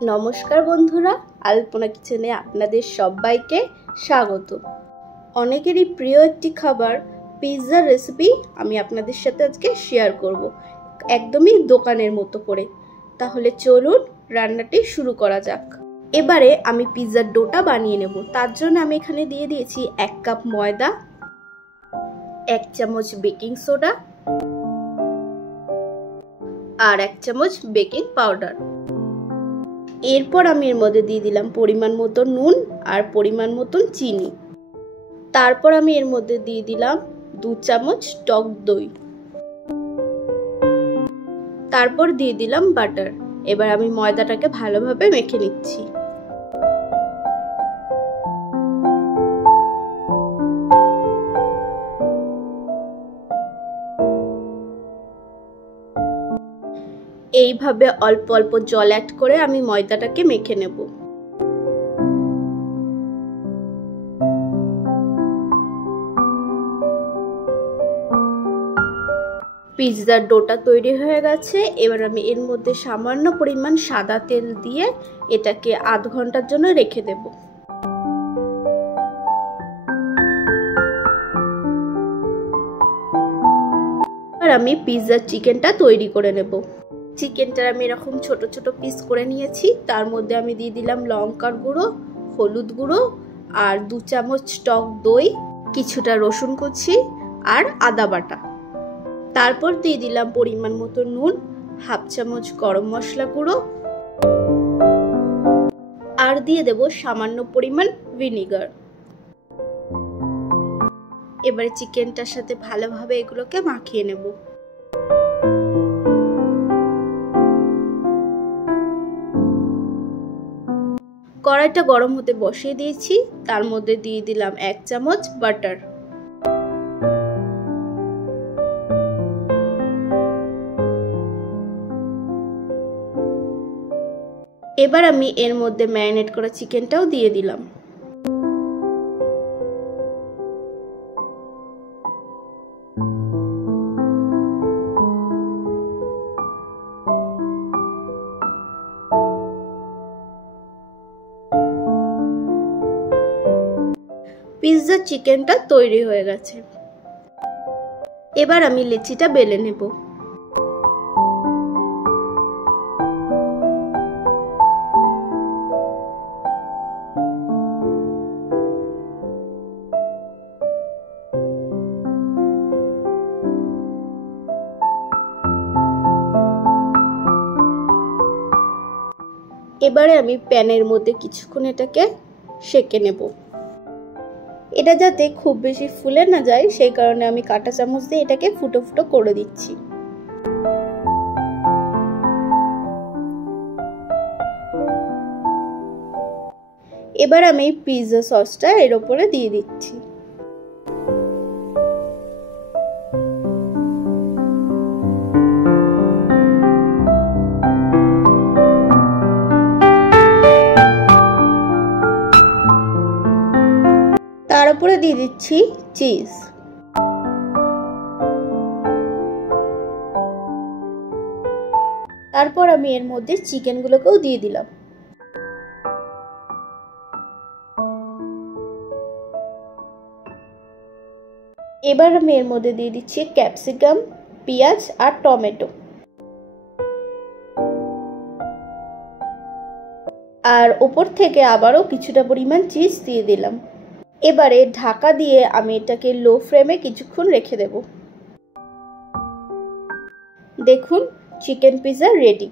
নমস্কার বন্ধুরা, আলপনা কিচেনে আপনাদের সবাইকে স্বাগত। অনেকেরই প্রিয় একটি খাবার পিৎজার রেসিপি আমি আপনাদের সাথে আজকে শেয়ার করব, একদমই দোকানের মতো করে। তাহলে চলুন রান্নাটি শুরু করা যাক। এবারে আমি পিৎজার ডোটা বানিয়ে নেব। তার জন্য আমি এখানে দিয়ে দিয়েছি 1 কাপ ময়দা, 1 চামচ বেকিং সোডা আর 1 চামচ বেকিং পাউডার। এরপর আমি এর মধ্যে দিয়ে দিলাম পরিমাণ মতো নুন আর পরিমাণ মতো চিনি। তারপর আমি এর মধ্যে দিয়ে দিলাম 2 চামচ টক দই। তারপর দিয়ে দিলাম বাটার। এবার আমি ময়দাটাকে ভালোভাবে মেখে নিচ্ছি। এইভাবে অল্প অল্প জল অ্যাড করে আমি ময়দাটাকে মেখে নেব। পিৎজার ডোটা তৈরি হয়ে গেছে। এবার আমি এর মধ্যে সামান্য পরিমাণ সাদা তেল দিয়ে এটাকে আধ ঘন্টার জন্য রেখে দেব। এবার আমি পিৎজার চিকেনটা তৈরি করে নেব। চিকেনটা আমি এরকম ছোট ছোট পিস করে নিয়েছি। তার মধ্যে আমি দিয়ে দিলাম লঙ্কার গুঁড়ো, হলুদ গুঁড়ো আর 2 চামচ টক দই, কিছুটা রসুন কুচি আর আদা বাটা। তারপর দিয়ে দিলাম পরিমাণ মতো নুন, 1/2 চামচ গরম মশলা গুঁড়ো আর দিয়ে দেব সামান্য পরিমাণ ভিনিগার। এবারে চিকেনটার সাথে ভালোভাবে এগুলোকে মাখিয়ে নেব। কড়াইটা গরম হতে বসিয়ে দিয়েছি। তার মধ্যে দিয়ে দিলাম 1 চামচ বাটার। এবার আমি এর মধ্যে ম্যারিনেট করা চিকেনটাও দিয়ে দিলাম। পিৎজার চিকেনটা তৈরি হয়ে গেছে। এবার আমি লেচিটা বেলে নেব। এবারে আমি প্যানের মধ্যে কিছুক্ষণ এটাকে সেঁকে নেব। এটা যাতে খুব বেশি ফুলে না যায় সেই কারণে আমি কাঁটা চামচ দিয়ে এটাকে ফুটো ফুটো করে দিচ্ছি। এবার আমি পিৎজা সসটা এর উপরে দিয়ে দিচ্ছি। তার উপরে দিয়ে দিচ্ছি চিজ। তারপর আমি এর মধ্যে চিকেনগুলোকেও দিয়ে দিলাম। এবার আমি এর মধ্যে দিয়ে দিচ্ছি ক্যাপসিকাম, পেঁয়াজ আর টমেটো। আর উপর থেকে আবারও কিছুটা পরিমাণ চিজ দিয়ে দিলাম। এবারে ঢাকা দিয়ে আমি এটাকে লো ফ্লেমে কিছুক্ষণ রেখে দেব। দেখুন চিকেন পিৎজা রেডি।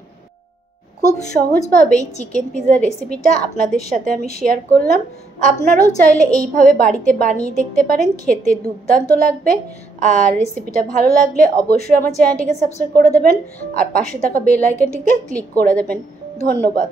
খুব সহজভাবেই চিকেন পিৎজার রেসিপিটা আপনাদের সাথে আমি শেয়ার করলাম। আপনারাও চাইলে এইভাবে বাড়িতে বানিয়ে দেখতে পারেন, খেতে দুর্দান্ত লাগবে। আর রেসিপিটা ভালো লাগলে অবশ্যই আমার চ্যানেলটিকে সাবস্ক্রাইব করে দেবেন আর পাশে থাকা বেল আইকনটিকে ক্লিক করে দেবেন। ধন্যবাদ।